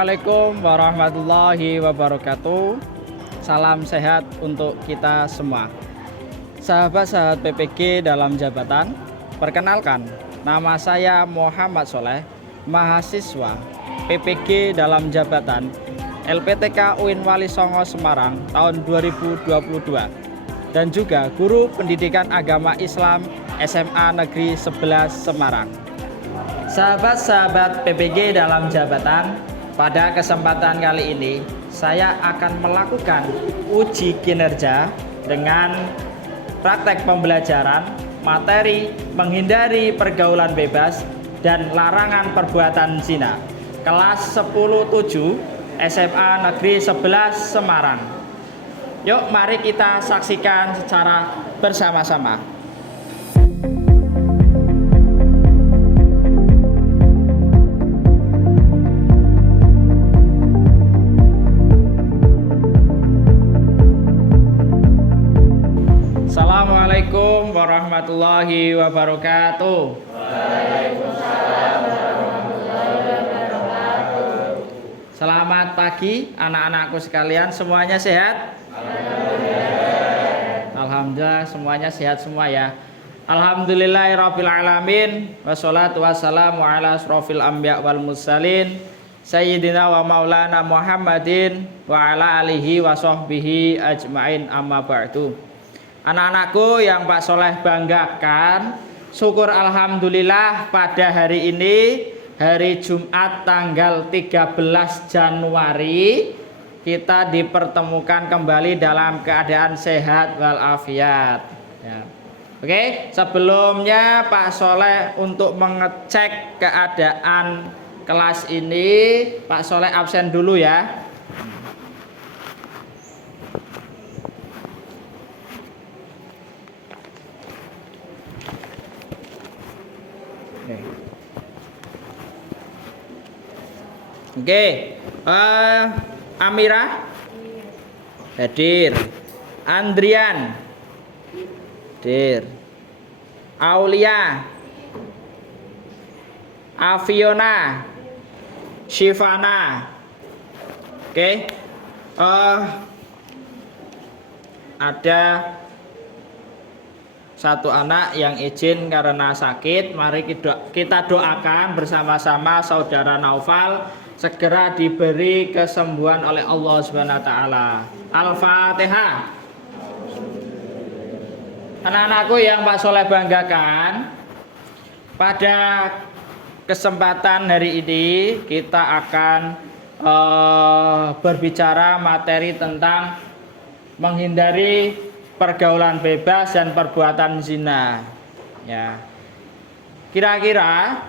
Assalamualaikum warahmatullahi wabarakatuh. Salam sehat untuk kita semua. Sahabat-sahabat PPG dalam jabatan, perkenalkan, nama saya Muhammad Soleh, mahasiswa PPG dalam jabatan LPTK UIN Wali Songo Semarang tahun 2022 dan juga guru pendidikan agama Islam SMA Negeri 11 Semarang. Sahabat-sahabat PPG dalam jabatan, pada kesempatan kali ini saya akan melakukan uji kinerja dengan praktek pembelajaran materi menghindari pergaulan bebas dan larangan perbuatan zina kelas 10-7 SMA Negeri 11 Semarang. Yuk mari kita saksikan secara bersama-sama. Assalamualaikum warahmatullahi wabarakatuh. Waalaikumsalam warahmatullahi wabarakatuh. Selamat pagi anak-anakku sekalian, semuanya sehat? Alhamdulillah semuanya sehat semua ya. Alhamdulillahirabbil alamin wassalatu wassalamu ala asrofil anbiya wal mursalin sayyidina wa maulana Muhammadin wa ala alihi wa sahbihi ajmain amma ba'du. Anak-anakku yang Pak Soleh banggakan, syukur alhamdulillah pada hari ini, hari Jumat tanggal 13 Januari, kita dipertemukan kembali dalam keadaan sehat walafiat ya. Oke, sebelumnya Pak Soleh untuk mengecek keadaan kelas ini, Pak Soleh absen dulu ya. Oke, Amira hadir, Andrian hadir, Aulia, Aviona, Shivana. Oke, ada satu anak yang izin karena sakit. Mari kita doakan bersama-sama saudara Naufal segera diberi kesembuhan oleh Allah Subhanahu wa taala. Al-Fatihah. Anak-anakku yang Pak Soleh banggakan, pada kesempatan hari ini kita akan berbicara materi tentang menghindari pergaulan bebas dan perbuatan zina. Ya. Kira-kira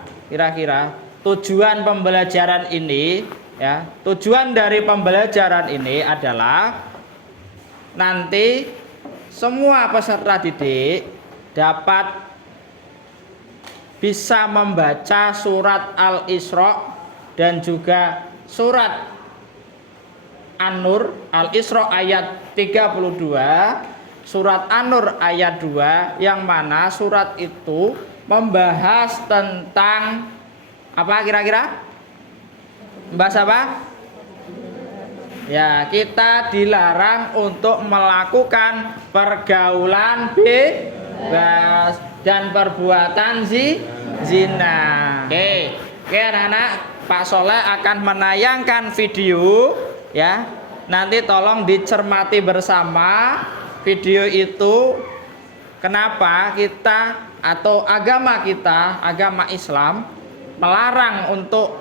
tujuan pembelajaran ini ya, tujuan dari pembelajaran ini adalah nanti semua peserta didik dapat bisa membaca surat Al-Isra dan juga surat An-Nur. Al-Isra ayat 32, surat An-Nur ayat 2, yang mana surat itu membahas tentang apa kira-kira? Membahas apa? Ya, kita dilarang untuk melakukan pergaulan bebas dan perbuatan zina. Oke, anak-anak, Pak Soleh akan menayangkan video ya. Nanti tolong dicermati bersama video itu. Kenapa kita atau agama kita, agama Islam melarang untuk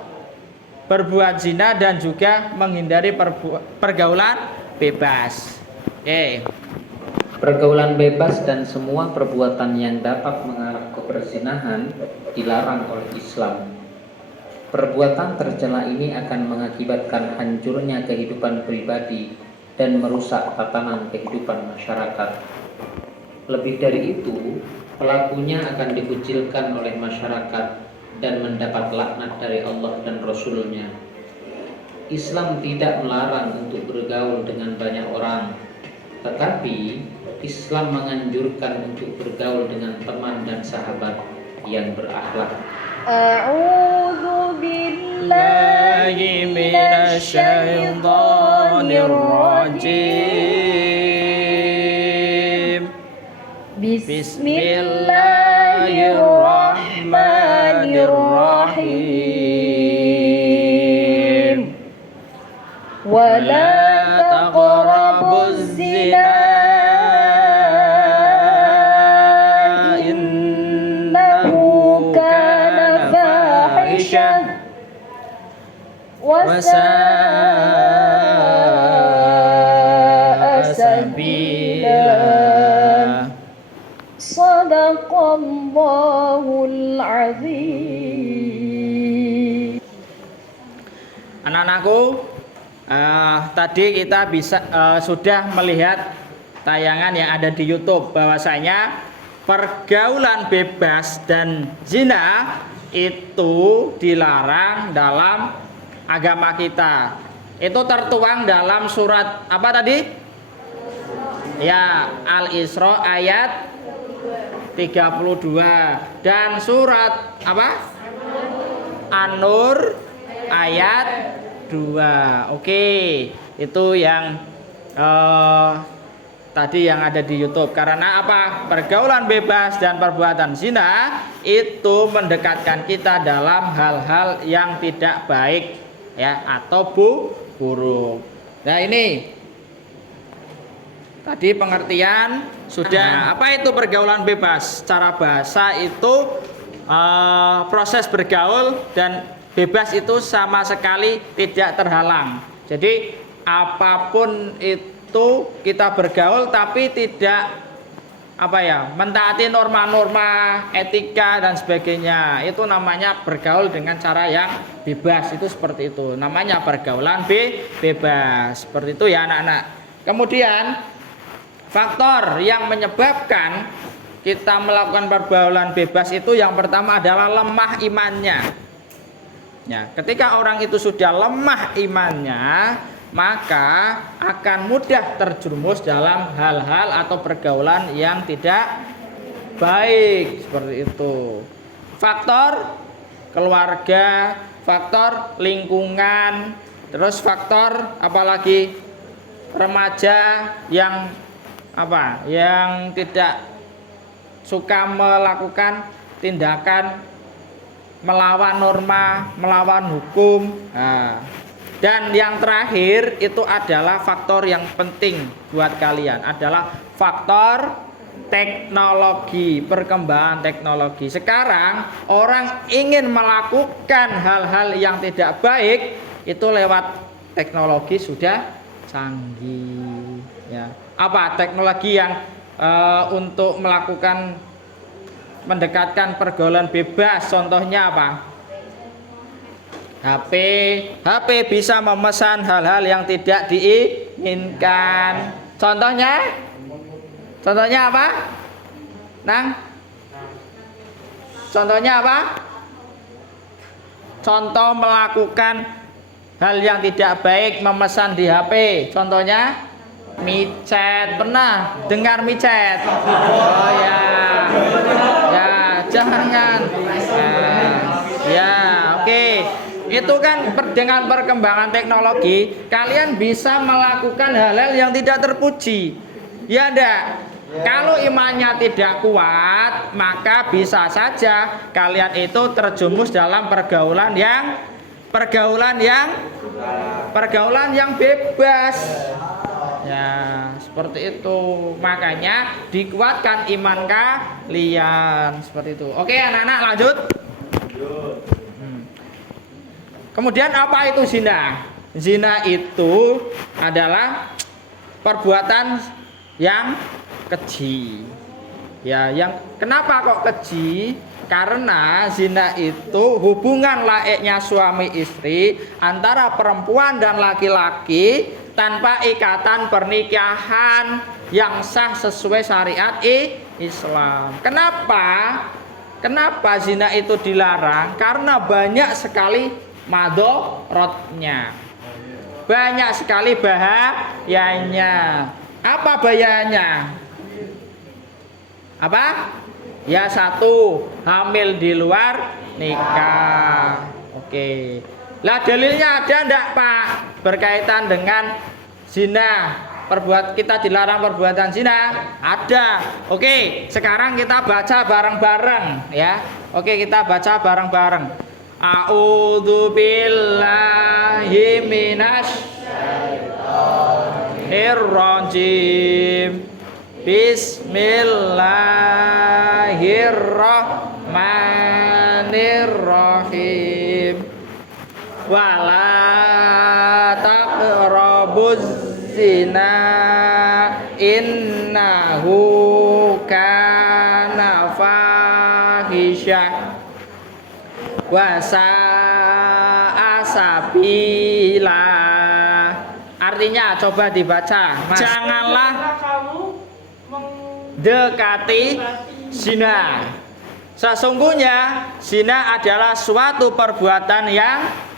berbuat zina dan juga menghindari pergaulan bebas. Oke. Pergaulan bebas dan semua perbuatan yang dapat mengarah ke perzinahan dilarang oleh Islam. Perbuatan tercela ini akan mengakibatkan hancurnya kehidupan pribadi dan merusak tatanan kehidupan masyarakat. Lebih dari itu, pelakunya akan dikucilkan oleh masyarakat dan mendapat laknat dari Allah dan Rasul-Nya. Islam tidak melarang untuk bergaul dengan banyak orang, tetapi Islam menganjurkan untuk bergaul dengan teman dan sahabat yang berakhlak. A'udzu billahi بالله من الشيطان الرجيم بسم الله الرحمن الرحيم ولا تقربوا الزنا إنه كان فاحشة وساء سبيلا صدق الله العظيم. Anak-anakku, tadi kita sudah melihat tayangan yang ada di YouTube bahwasanya pergaulan bebas dan zina itu dilarang dalam agama kita. Itu tertuang dalam surat apa tadi? Ya, Al-Isra ayat 32 dan surat apa? An-Nur ayat 2. Oke, itu yang tadi yang ada di YouTube. Karena apa? Pergaulan bebas dan perbuatan zina itu mendekatkan kita dalam hal-hal yang tidak baik ya atau buruk. Nah, ini tadi pengertian sudah. Apa itu pergaulan bebas? Secara bahasa itu proses bergaul, dan bebas itu sama sekali tidak terhalang. Jadi apapun itu kita bergaul tapi tidak mentaati norma-norma etika dan sebagainya. Itu namanya bergaul dengan cara yang bebas. Itu seperti itu. Namanya pergaulan bebas. Seperti itu ya anak-anak. Kemudian faktor yang menyebabkan kita melakukan pergaulan bebas itu yang pertama adalah lemah imannya. Ya, ketika orang itu sudah lemah imannya, maka akan mudah terjerumus dalam hal-hal atau pergaulan yang tidak baik seperti itu. Faktor keluarga, faktor lingkungan, terus faktor apalagi remaja yang yang tidak suka melakukan tindakan melawan norma, melawan hukum. Dan yang terakhir itu adalah faktor yang penting buat kalian, adalah faktor teknologi, perkembangan teknologi. Sekarang orang ingin melakukan hal-hal yang tidak baik itu lewat teknologi sudah canggih ya. Apa teknologi yang untuk melakukan mendekatkan pergaulan bebas? Contohnya apa? HP bisa memesan hal-hal yang tidak diinginkan. Contohnya apa? Contohnya apa? Contoh melakukan hal yang tidak baik memesan di HP. Contohnya micet. Pernah dengar micet? Oh ya. Ya, jangan. Ya, oke. Itu kan dengan perkembangan teknologi kalian bisa melakukan hal-hal yang tidak terpuji. Ya enggak? Kalau imannya tidak kuat, maka bisa saja kalian itu terjerumus dalam pergaulan yang bebas. Ya, seperti itu. Makanya dikuatkan iman kalian seperti itu. Oke, anak-anak lanjut. Kemudian apa itu zina? Zina itu adalah perbuatan yang keji. Ya, yang kenapa kok keji? Karena zina itu hubungan laiknya suami istri antara perempuan dan laki-laki tanpa ikatan pernikahan yang sah sesuai syariat Islam. Kenapa zina itu dilarang? Karena banyak sekali madorotnya, banyak sekali bahayanya. Apa bahayanya? Apa? Ya, satu, hamil di luar nikah. Oke. Lah dalilnya ada enggak Pak berkaitan dengan zina? Kita dilarang perbuatan zina? Ada. Oke, sekarang kita baca bareng-bareng ya. Oke, kita baca bareng-bareng. A'udzu billahi minasyaitonir rajim. Bismillahirrahmanirrahim. Wala taqrabuz zina innahu kana fahisyah wa sa'a sabila. Artinya coba dibaca. Janganlah mendekati zina. Sesungguhnya zina adalah suatu perbuatan yang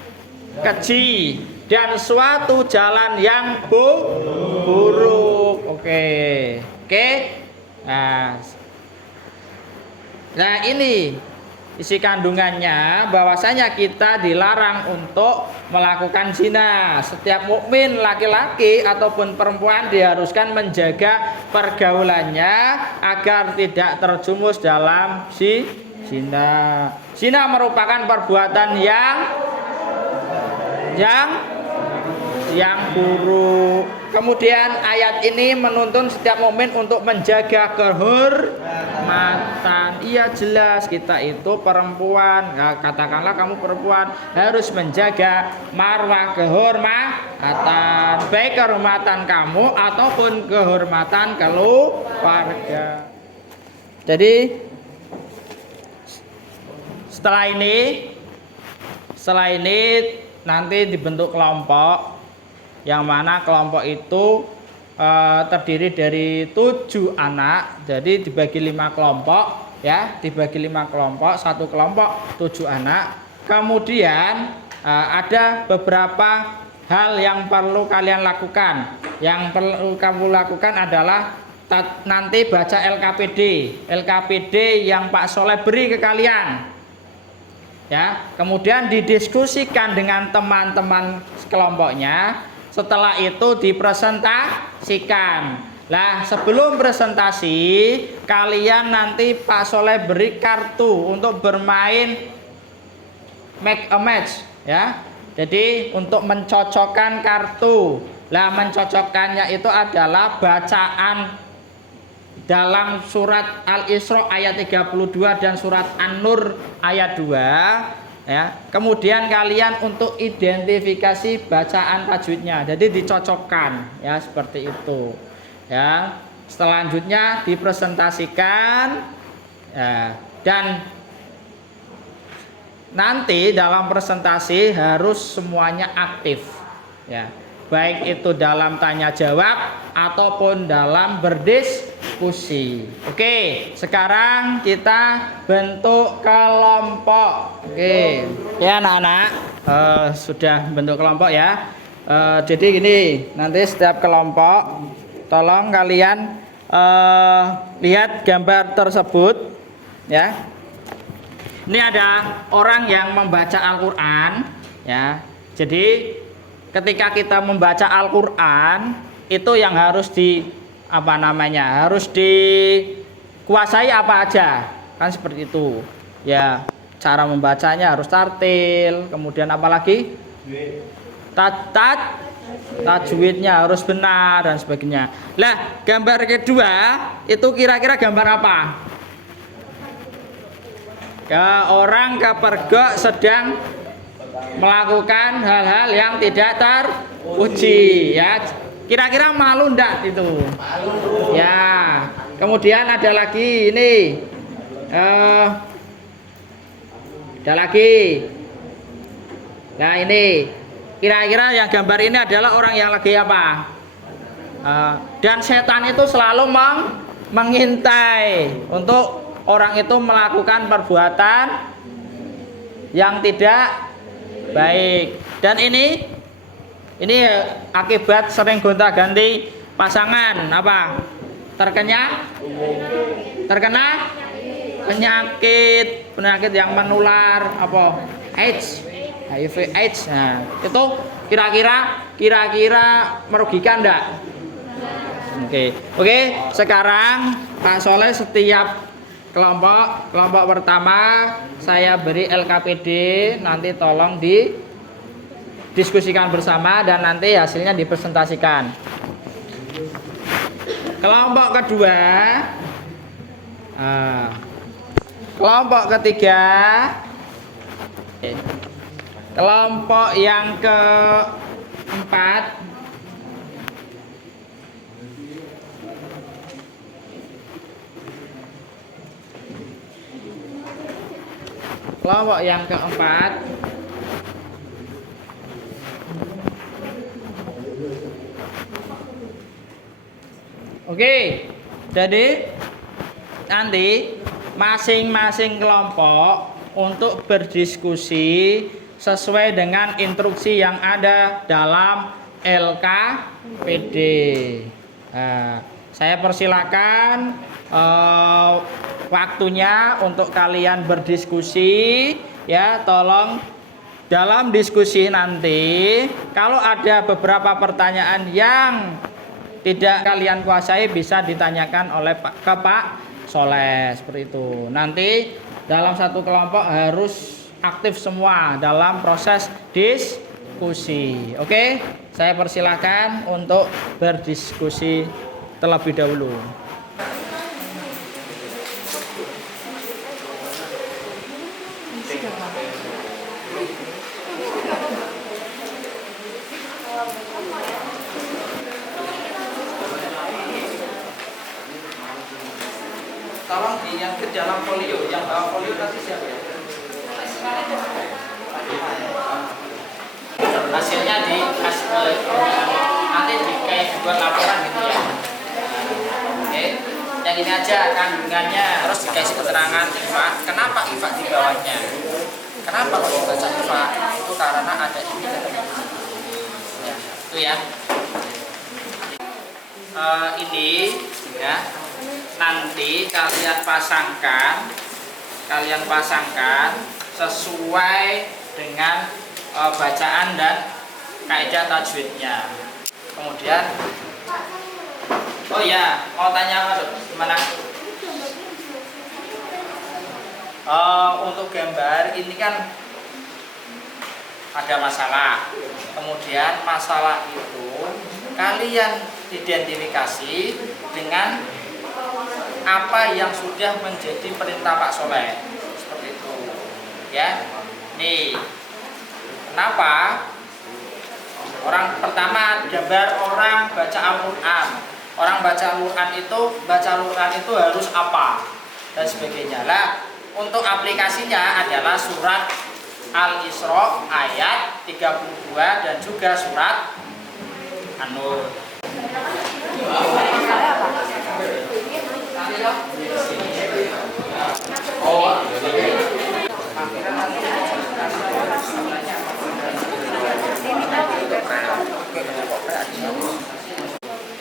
keji dan suatu jalan yang buruk. Oke. Nah ini isi kandungannya, bahwasanya kita dilarang untuk melakukan zina. Setiap mukmin laki-laki ataupun perempuan diharuskan menjaga pergaulannya agar tidak terjumus dalam zina. Zina merupakan perbuatan yang buruk. Kemudian ayat ini menuntun setiap mukmin untuk menjaga kehormatan. Iya jelas kita itu perempuan. Nah, katakanlah kamu perempuan harus menjaga marwah kehormatan, baik kehormatan kamu ataupun kehormatan keluarga. Jadi setelah ini nanti dibentuk kelompok, yang mana kelompok itu terdiri dari 7 anak. Jadi dibagi 5 kelompok ya, dibagi 5 kelompok, satu kelompok 7 anak. Kemudian ada beberapa hal yang perlu kalian lakukan. Yang perlu kamu lakukan adalah nanti baca LKPD yang Pak Soleh beri ke kalian. Ya, kemudian didiskusikan dengan teman-teman kelompoknya. Setelah itu dipresentasikan. Lah, sebelum presentasi kalian nanti Pak Soleh beri kartu untuk bermain make a match ya. Jadi untuk mencocokkan kartu. Lah, mencocokkannya itu adalah bacaan dalam surat Al-Isra ayat 32 dan surat An-Nur ayat 2 ya. Kemudian kalian untuk identifikasi bacaan tajwidnya. Jadi dicocokkan ya, seperti itu. Ya. Selanjutnya dipresentasikan ya, dan nanti dalam presentasi harus semuanya aktif ya. Baik itu dalam tanya jawab ataupun dalam berdiskusi. Oke, sekarang kita bentuk kelompok. Oke, ya anak-anak sudah bentuk kelompok ya. Jadi gini, nanti setiap kelompok tolong kalian lihat gambar tersebut ya. Ini ada orang yang membaca Al-Quran ya. Jadi ketika kita membaca Al-Quran itu yang harus harus dikuasai apa aja, kan seperti itu ya. Cara membacanya harus tartil, kemudian apalagi tajwidnya harus benar dan sebagainya. Lah, gambar kedua itu kira-kira gambar apa? Orang kepergok sedang melakukan hal-hal yang tidak terpuji ya. Kira-kira malu ndak itu? Malu. Ya. Kemudian ada lagi ini. Ada lagi. Nah, ini. Kira-kira yang gambar ini adalah orang yang lagi apa? Dan setan itu selalu mengintai untuk orang itu melakukan perbuatan yang tidak baik. Dan ini akibat sering gonta-ganti pasangan apa? Terkena penyakit yang menular apa? AIDS HIV AIDS. Nah, itu kira-kira merugikan enggak? Oke, sekarang Pak Soleh setiap kelompok pertama saya beri LKPD, nanti tolong didiskusikan bersama dan nanti hasilnya dipresentasikan. Kelompok kedua, kelompok ketiga, kelompok yang keempat, oke, jadi nanti masing-masing kelompok untuk berdiskusi sesuai dengan instruksi yang ada dalam LKPD. Nah, saya persilakan waktunya untuk kalian berdiskusi ya. Tolong dalam diskusi nanti kalau ada beberapa pertanyaan yang tidak kalian kuasai bisa ditanyakan oleh Pak Soleh seperti itu. Nanti dalam satu kelompok harus aktif semua dalam proses diskusi. Oke, saya persilakan untuk berdiskusi terlebih dahulu. Tolong diangkat dalam folio, yang bawa folio tadi siapa ya? Hasilnya nanti dibuat laporan gitu ya. Oke, yang ini aja kandungannya harus dikasih keterangan IFA. Kenapa IFA di bawahnya? Kenapa kalau dibaca IFA? Itu karena ada ini ketemu. Ya, itu ya. Ini ya. Nanti kalian pasangkan sesuai dengan bacaan dan kaidah tajwidnya. Kemudian oh ya, mau tanya apa tuh? Gimana? Untuk gambar ini kan ada masalah. Kemudian masalah itu kalian identifikasi dengan apa yang sudah menjadi perintah Pak Soleh, seperti itu ya. Nih, kenapa orang pertama gambar orang baca Al-Quran, orang baca Al-Quran itu harus apa dan sebagainya lah. Untuk aplikasinya adalah surat Al-Isra ayat 32 dan juga surat An-Nur.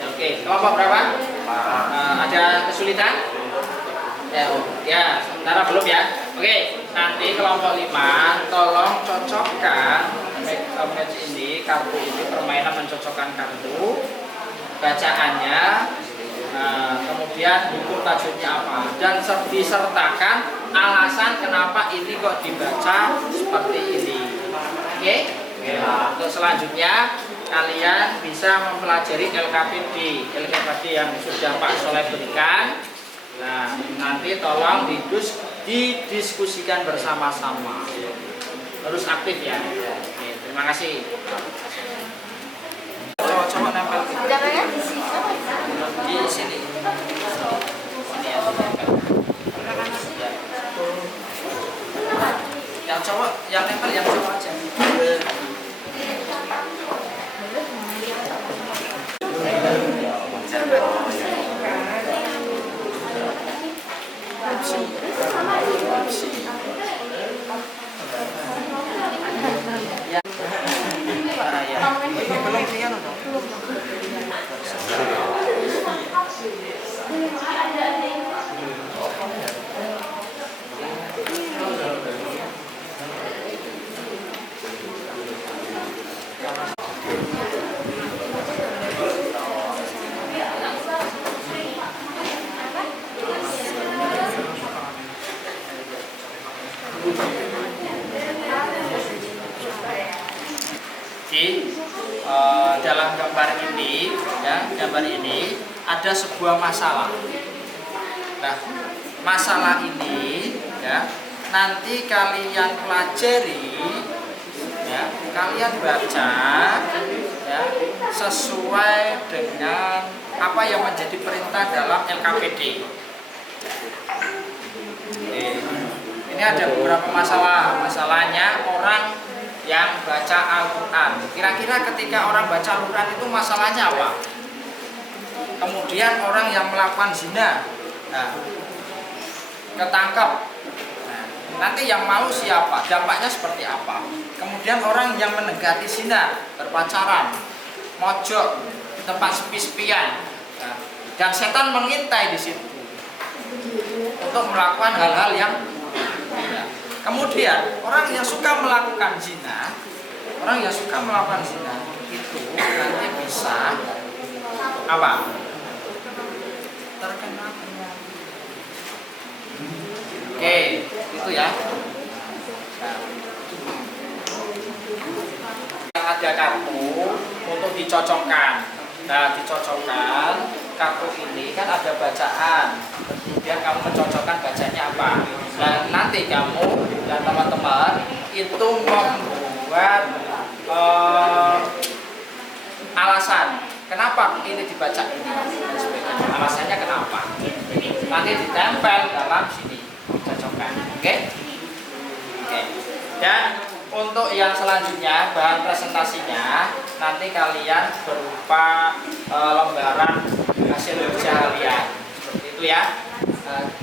Oke, kelompok berapa? Ada kesulitan? Ya, sementara belum ya. Oke, nanti kelompok 5 tolong cocokkan match ini, kartu ini, permainan mencocokkan kartu, bacaannya. Kemudian hukum tajwidnya apa dan disertakan alasan kenapa ini kok dibaca seperti ini. Oke? Untuk selanjutnya kalian bisa mempelajari LKPD yang sudah Pak Soleh berikan. Nah, nanti tolong didiskusikan bersama-sama. Harus aktif ya. Oke, terima kasih. Coba nempel di sini. Yang cowok, yang nempel yang cowok aja. Di dalam gambar ini, ya, gambar ini ada sebuah masalah. Nah, masalah ini, ya, nanti kalian pelajari, ya, kalian baca, ya, sesuai dengan apa yang menjadi perintah dalam LKPD. Ini ada beberapa masalah. Masalahnya orang yang baca Al-Quran. Kira-kira ketika orang baca Al-Quran itu masalahnya apa? Kemudian orang yang melakukan zina, nah, ketangkep. Nah, nanti yang malu siapa? Dampaknya seperti apa? Kemudian orang yang menegati zina, berpacaran, mojok di tempat sepi-sepian, nah, dan setan mengintai di situ untuk melakukan hal-hal yang, nah, kemudian orang yang suka melakukan zina, itu nanti bisa apa? Terkena penyakit. Oke, itu ya. Nah, ada kartu untuk dicocokkan. Nah, dicocokkan kartu ini kan ada bacaan. Kemudian kamu mencocokkan bacanya apa? Nah, nanti kamu dan teman-teman itu membuat alasan kenapa ini dibaca ini dan sebagainya. Alasannya kenapa? Nanti ditempel dalam sini, dicocokkan. Oke? Oke. Dan untuk yang selanjutnya bahan presentasinya nanti kalian berupa lembaran hasil kerja kalian. Seperti itu ya.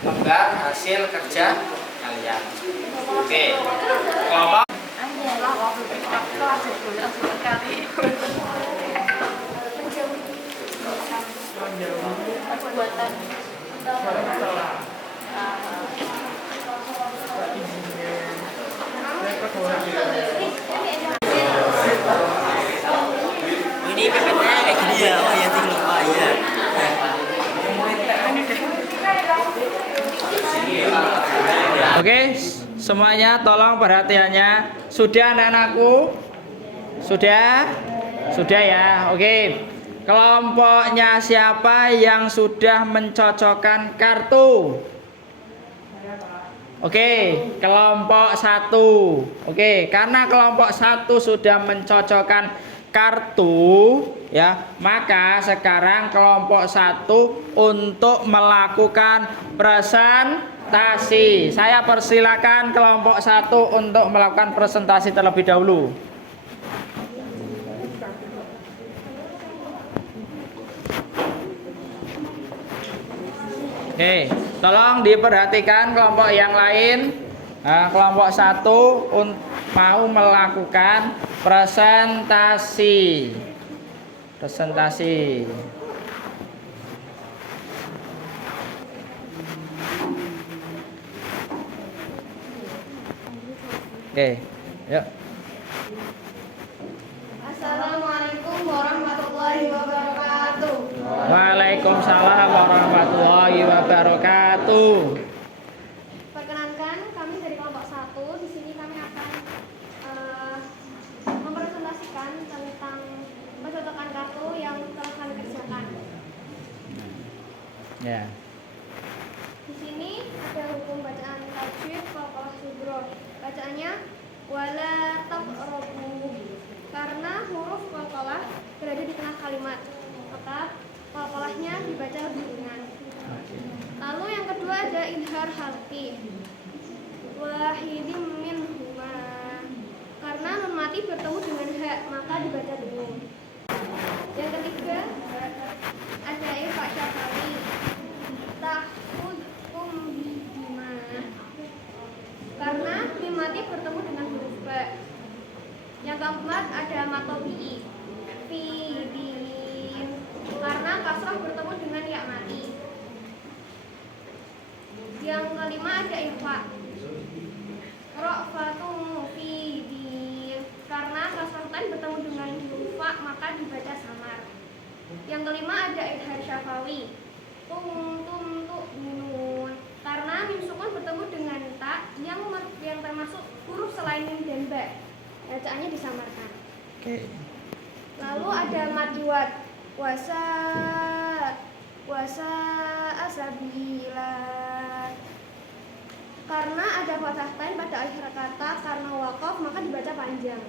Lembar hasil kerja kalian. Oke. Kelompok ini PPT kayak gini ya, oh ya sih lupa ya. Oke, semuanya tolong perhatiannya. Sudah anak-anakku? Sudah? Sudah ya. Oke. Kelompoknya siapa yang sudah mencocokkan kartu? Oke, kelompok 1. Oke, karena kelompok 1 sudah mencocokkan kartu, ya, maka sekarang kelompok 1 untuk melakukan presentasi. Saya persilakan kelompok 1 untuk melakukan presentasi terlebih dahulu. Oke, tolong diperhatikan kelompok yang lain. Nah, kelompok 1 mau melakukan presentasi. Presentasi. Oke, yuk. Assalamualaikum warahmatullahi wabarakatuh. Waalaikumsalam warahmatullahi wabarakatuh. Perkenankan, kami dari kelompok 1. Di sini kami akan mempresentasikan tentang pencocokan kartu yang telah kami kerjakan. Ya. Di sini ada hukum bacaan tajwid qalqalah subro. Bacaannya wala taqrabu. Karena huruf qalqalah berada di tengah kalimat, maka qalqalahnya dibaca lebih ringan. Lalu yang kedua ada idhar halqi. Wahidim minhuma. Karena nun mati bertemu dengan ha, maka dibaca dengung. Yang ketiga ada ifa syafawi. Tahudkum bima. Karena mim mati bertemu dengan huruf ba. Yang keempat ada matobi. Fidin. Karena kasrah bertemu dengan ya mati. Yang kelima ada ifa. Ra'fatum fidin. Karena kasrah tan bertemu dengan huruf fa, maka dibaca samar. Yang kelima ada idhar syafawi. Tum tu'minun. Karena mim sukun bertemu dengan ta yang bacaannya disamarkan. Oke. Lalu ada mad iwad. Wasa asabila. Karena ada fathah tain pada akhir kata karena waqaf maka dibaca panjang.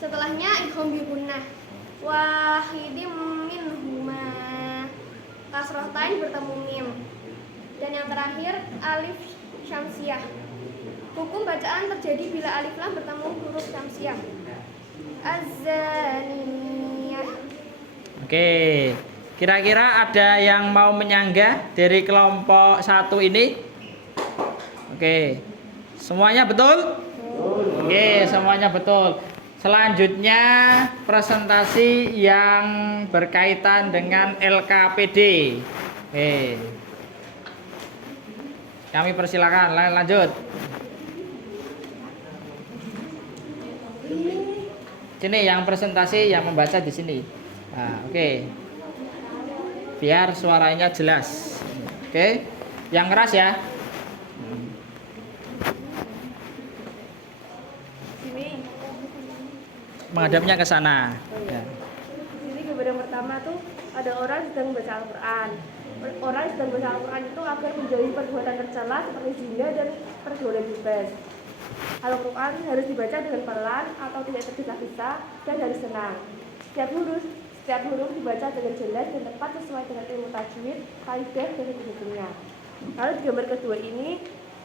Setelahnya idgham bi gunnah. Wahidim minhuma. Kasroh tain bertemu mim. Dan yang terakhir alif syamsiah. Hukum bacaan terjadi bila alif lam bertemu huruf syamsiah. Az-zaniyah. Oke. Kira-kira ada yang mau menyanggah dari kelompok 1 ini? Oke. Semuanya betul? Oke, semuanya betul. Selanjutnya presentasi yang berkaitan dengan LKPD. Oke. Kami persilakan lanjut. Sini yang presentasi yang membaca di sini. Nah, oke. Biar suaranya jelas. Oke. Yang keras ya. Menghadapnya ke sana. Ya. Di sini gambar yang pertama tuh ada orang sedang membaca Al-Quran. Orang sedang membaca Al-Quran itu agar menjauhi perbuatan tercela seperti zina dan pergaulan bebas. Al-Quran harus dibaca dengan pelan atau tidak tergesa-gesa dan harus tenang. Setiap huruf dibaca dengan jelas dan tepat sesuai dengan ilmu tajwid, kaidah dan hukumnya. Lalu di gambar kedua ini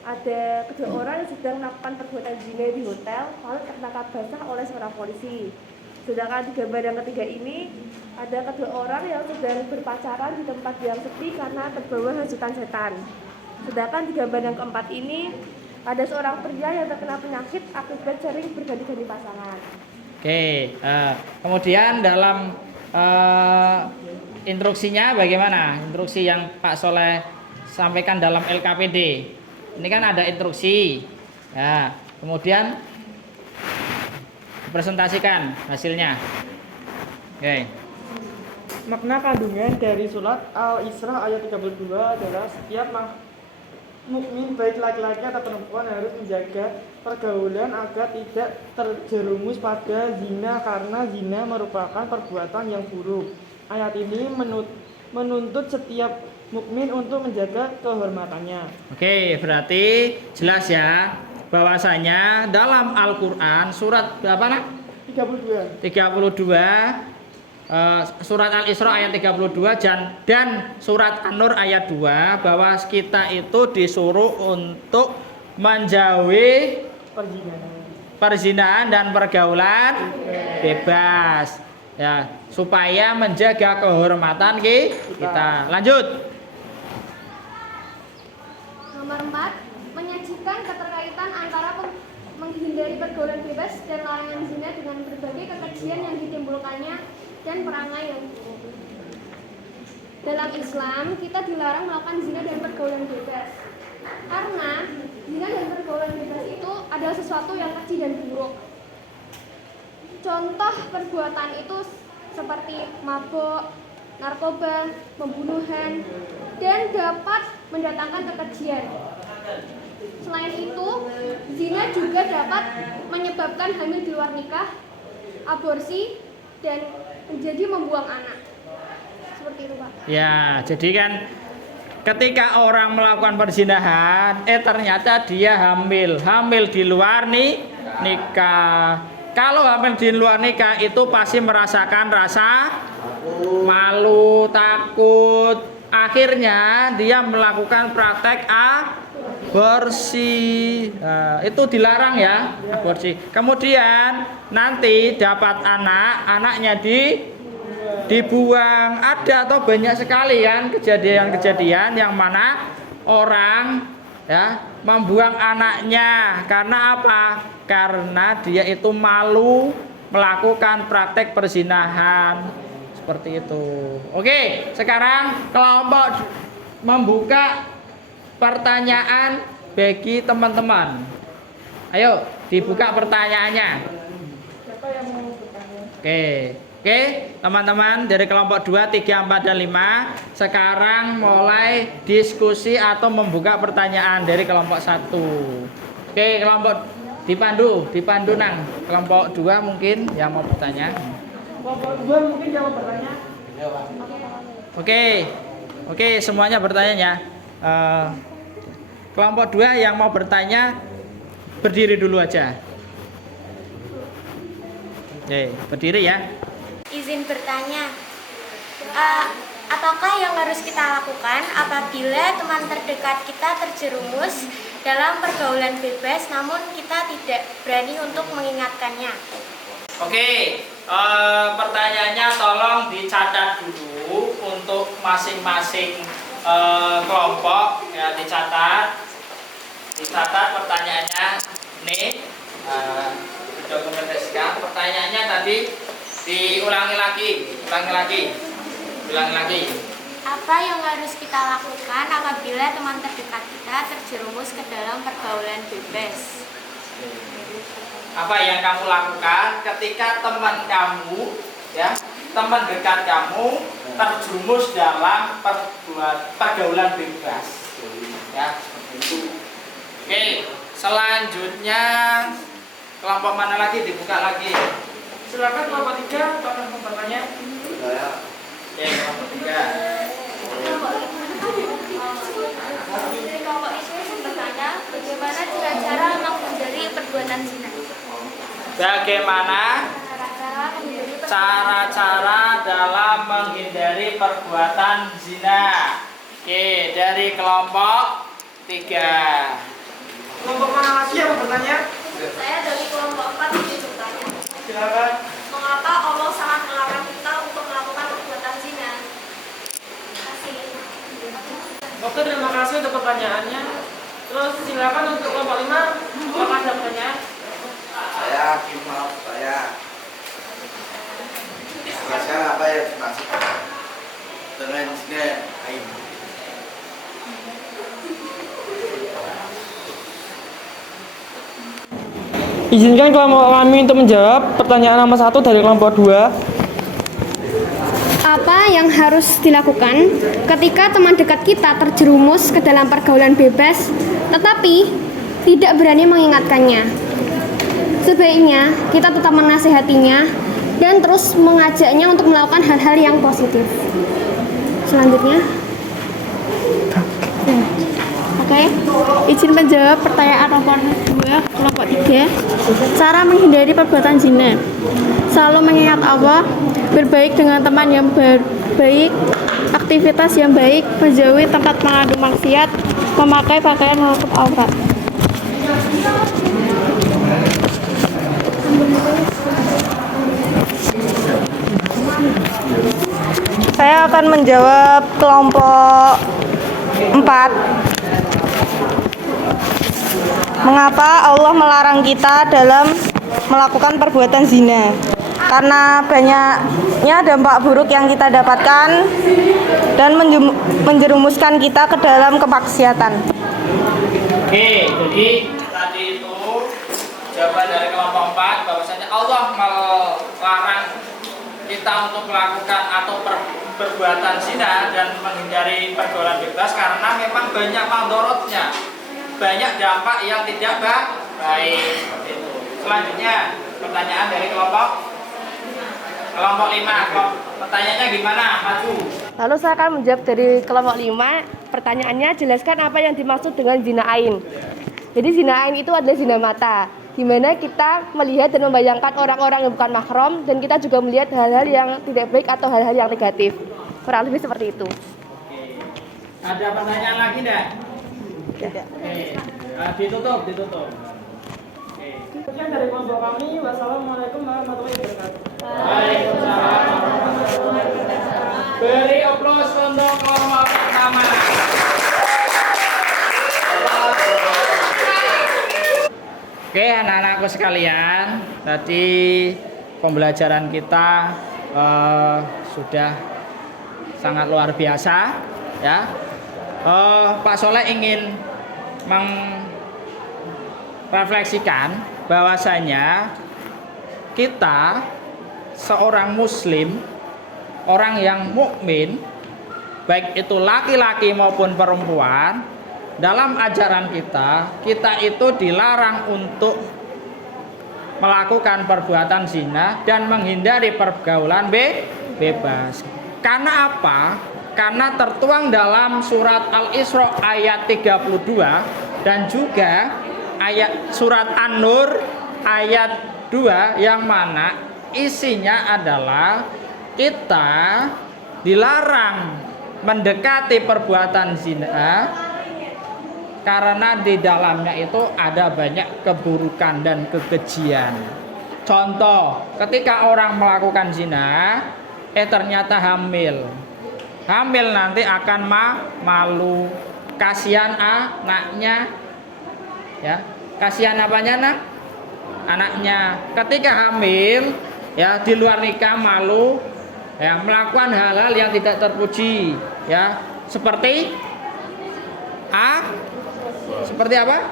ada kedua orang yang sedang melakukan perbuatan zina di hotel lalu tertangkap basah oleh seorang polisi. Sedangkan di gambar yang ketiga ini ada kedua orang yang sedang berpacaran di tempat yang sepi karena terbawa hasutan setan. Sedangkan di gambar yang keempat ini ada seorang pria yang terkena penyakit akibat sering berganti-ganti pasangan. Oke, kemudian dalam instruksinya bagaimana? Instruksi yang Pak Soleh sampaikan dalam LKPD. Ini kan ada instruksi. Ya, kemudian presentasikan hasilnya. Oke. Makna kandungan dari surat Al-Isra ayat 32 adalah setiap mukmin baik laki-laki atau perempuan harus menjaga pergaulan agar tidak terjerumus pada zina karena zina merupakan perbuatan yang buruk. Ayat ini menuntut setiap mukmin untuk menjaga kehormatannya. Oke, berarti jelas ya bahwasanya dalam Al-Qur'an surat berapa nak? 32. 32 surat Al-Isra ayat 32 dan surat An-Nur ayat 2 bahwa kita itu disuruh untuk menjauhi perzinahan dan pergaulan bebas ya, supaya menjaga kehormatan kita. Lanjut. Nomor 4, menyajikan keterkaitan antara menghindari pergaulan bebas dan larangan zina dengan berbagai kekejian yang ditimbulkannya dan perangai yang buruk. Dalam Islam, kita dilarang melakukan zina dan pergaulan bebas. Karena zina dan pergaulan bebas itu adalah sesuatu yang keji dan buruk. Contoh perbuatan itu seperti mabuk, narkoba, pembunuhan, dan dapat mendatangkan kekejian. Selain itu, zina juga dapat menyebabkan hamil di luar nikah, aborsi, dan menjadi membuang anak. Seperti itu, Pak. Ya, jadi kan ketika orang melakukan perzinahan, ternyata dia hamil di luar nikah. Kalau hamil di luar nikah itu pasti merasakan rasa malu, takut. Akhirnya dia melakukan praktek aborsi. Itu dilarang ya, aborsi. Kemudian nanti dapat anaknya dibuang. Ada atau banyak sekali kan kejadian-kejadian yang mana orang ya membuang anaknya karena apa? Karena dia itu malu melakukan praktek perzinahan seperti itu. Oke, sekarang kelompok membuka pertanyaan bagi teman-teman. Ayo dibuka pertanyaannya. Siapa yang mau bertanya? Oke, teman-teman dari kelompok 2, 3, 4, dan 5 sekarang mulai diskusi atau membuka pertanyaan dari kelompok 1. Oke, kelompok dipandu nang kelompok 2 mungkin yang mau bertanya. Kelompok 2 mungkin yang mau bertanya. Oke, semuanya bertanya ya. Kelompok 2 yang mau bertanya berdiri dulu aja. Oke, berdiri ya. Izin bertanya, apakah yang harus kita lakukan apabila teman terdekat kita terjerumus dalam pergaulan bebas namun kita tidak berani untuk mengingatkannya? Oke, pertanyaannya tolong dicatat dulu untuk masing-masing kelompok ya, dicatat pertanyaannya nih, dokumentasikan pertanyaannya tadi, diulangi lagi. Apa yang harus kita lakukan apabila teman terdekat kita terjerumus ke dalam pergaulan bebas? Apa yang kamu lakukan ketika teman kamu ya, teman dekat kamu terjerumus dalam pergaulan bebas ya, seperti itu. Oke, selanjutnya kelompok mana lagi, dibuka lagi. Silakan kelompok 3 akan bertanya. Oke, kelompok 3. Dari kelompok itu bertanya, bagaimana cara-cara menghindari perbuatan zina? Bagaimana cara-cara dalam menghindari perbuatan zina? Oke, dari kelompok 3. Kelompok mana lagi yang mau bertanya? Saya dari kelompok 4 ingin bertanya. Silakan. Mengapa Allah sangat melarang kita untuk melakukan perbuatan zina? Terima kasih. Oke, terima kasih untuk pertanyaannya. Terus silakan untuk kelompok 5, apakah ada pertanyaan? Saya apa yang dimaksud dengan zina ain? Izinkan kelompok kami untuk menjawab pertanyaan nomor 1 dari kelompok 2. Apa yang harus dilakukan ketika teman dekat kita terjerumus ke dalam pergaulan bebas tetapi tidak berani mengingatkannya? Sebaiknya kita tetap menasihatinya dan terus mengajaknya untuk melakukan hal-hal yang positif. Selanjutnya, oke, izin menjawab pertanyaan nomor 2 kelompok 3. Cara menghindari perbuatan zina: selalu mengingat Allah, berbaik dengan teman yang baik, aktivitas yang baik, menjauhi tempat mengandung maksiat, memakai pakaian menutup aurat. Saya akan menjawab kelompok 4. Mengapa Allah melarang kita dalam melakukan perbuatan zina? Karena banyaknya dampak buruk yang kita dapatkan dan menjerumuskan kita ke dalam kemaksiatan. Oke, jadi tadi itu jawaban dari kelompok 4 bahwasanya Allah melarang kita untuk melakukan atau perbuatan zina dan menghindari pergaulan bebas karena memang banyak mandorotnya, banyak dampak yang tidak baik. Seperti itu. Selanjutnya pertanyaan dari kelompok 5. Pertanyaannya gimana? Maju. Lalu saya akan menjawab dari kelompok 5. Pertanyaannya, jelaskan apa yang dimaksud dengan zina ain. Jadi zina ain itu adalah zina mata, di mana kita melihat dan membayangkan orang-orang yang bukan mahram dan kita juga melihat hal-hal yang tidak baik atau hal-hal yang negatif. Kurang lebih seperti itu. Ada pertanyaan lagi enggak? Tidak. Oke. Ditutup. Oke. Sekian dari kelompok kami. Wassalamualaikum warahmatullahi wabarakatuh. Waalaikumsalam warahmatullahi wabarakatuh. Beri aplaus untuk kelompok pertama. Oke, anak-anakku sekalian, tadi pembelajaran kita sudah sangat luar biasa, ya. Pak Soleh ingin merefleksikan bahwasanya kita seorang muslim, orang yang mukmin, baik itu laki-laki maupun perempuan, dalam ajaran kita itu dilarang untuk melakukan perbuatan zina dan menghindari pergaulan bebas. Karena apa? Karena tertuang dalam surat Al-Isra ayat 32 dan juga ayat surat An-Nur ayat 2 yang mana isinya adalah kita dilarang mendekati perbuatan zina karena di dalamnya itu ada banyak keburukan dan kekejian. Contoh, ketika orang melakukan zina, ternyata hamil. Hamil nanti akan malu. Kasihan anaknya. Ya, kasihan apanya, Nak? Anaknya. Ketika hamil, ya di luar nikah malu, ya melakukan hal-hal yang tidak terpuji, ya. Seperti seperti apa?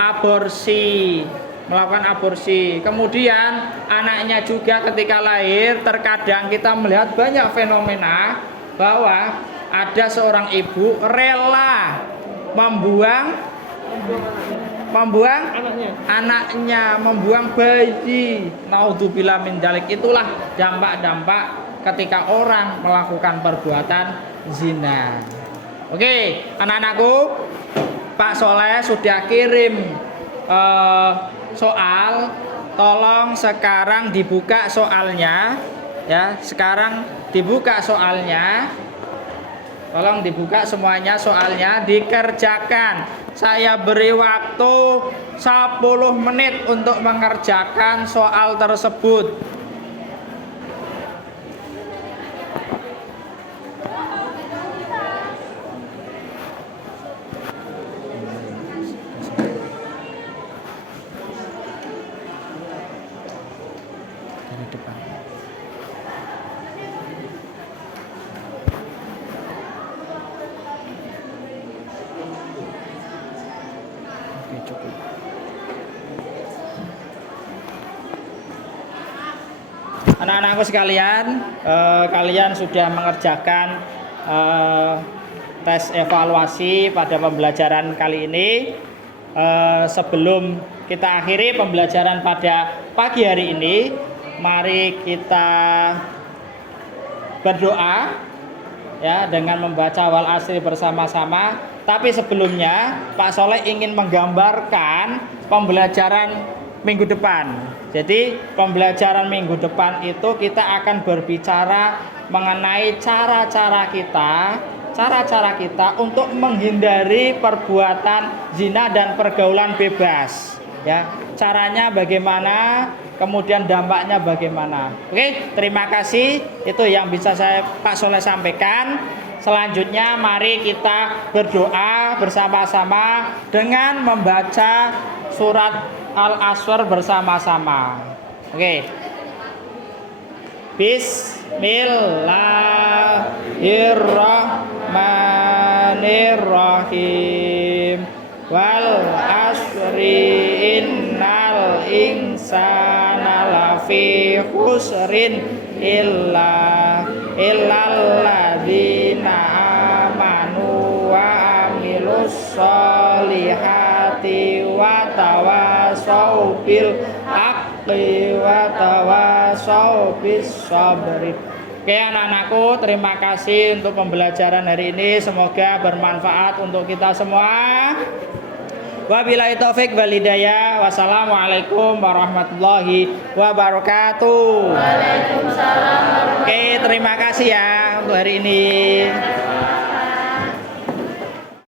Aborsi, melakukan aborsi. Kemudian anaknya juga ketika lahir, terkadang kita melihat banyak fenomena bahwa ada seorang ibu rela membuang anaknya, membuang bayi. Naudzubillah min dzalik. Itulah dampak-dampak ketika orang melakukan perbuatan zina. Oke, anak-anakku, Pak Soleh sudah kirim soal. Tolong sekarang dibuka soalnya, ya. Sekarang dibuka soalnya. Tolong dibuka semuanya soalnya, dikerjakan. Saya beri waktu 10 menit untuk mengerjakan soal tersebut. Anak-anakku sekalian, kalian sudah mengerjakan tes evaluasi pada pembelajaran kali ini. Sebelum kita akhiri pembelajaran pada pagi hari ini, mari kita berdoa ya dengan membaca wal asri bersama-sama. Tapi sebelumnya Pak Soleh ingin menggambarkan pembelajaran minggu depan. Jadi pembelajaran minggu depan itu kita akan berbicara mengenai cara-cara kita untuk menghindari perbuatan zina dan pergaulan bebas. Ya, caranya bagaimana, kemudian dampaknya bagaimana. Oke, terima kasih. Itu yang bisa saya Pak Soleh sampaikan. Selanjutnya mari kita berdoa bersama-sama dengan membaca surat Al-Asr bersama-sama. Oke. Bismillahirrahmanirrahim. Wal asri innal insana lafi khusrin illal ladzina amanu wa amilus solihati wa tawasau bil haqqi wa tawasau bis sabri. Oke anak-anakku, terima kasih untuk pembelajaran hari ini. Semoga bermanfaat untuk kita semua. Wabillahi taufik wal hidayah. Wassalamualaikum warahmatullahi wabarakatuh. Waalaikumsalam. Oke, terima kasih ya untuk hari ini.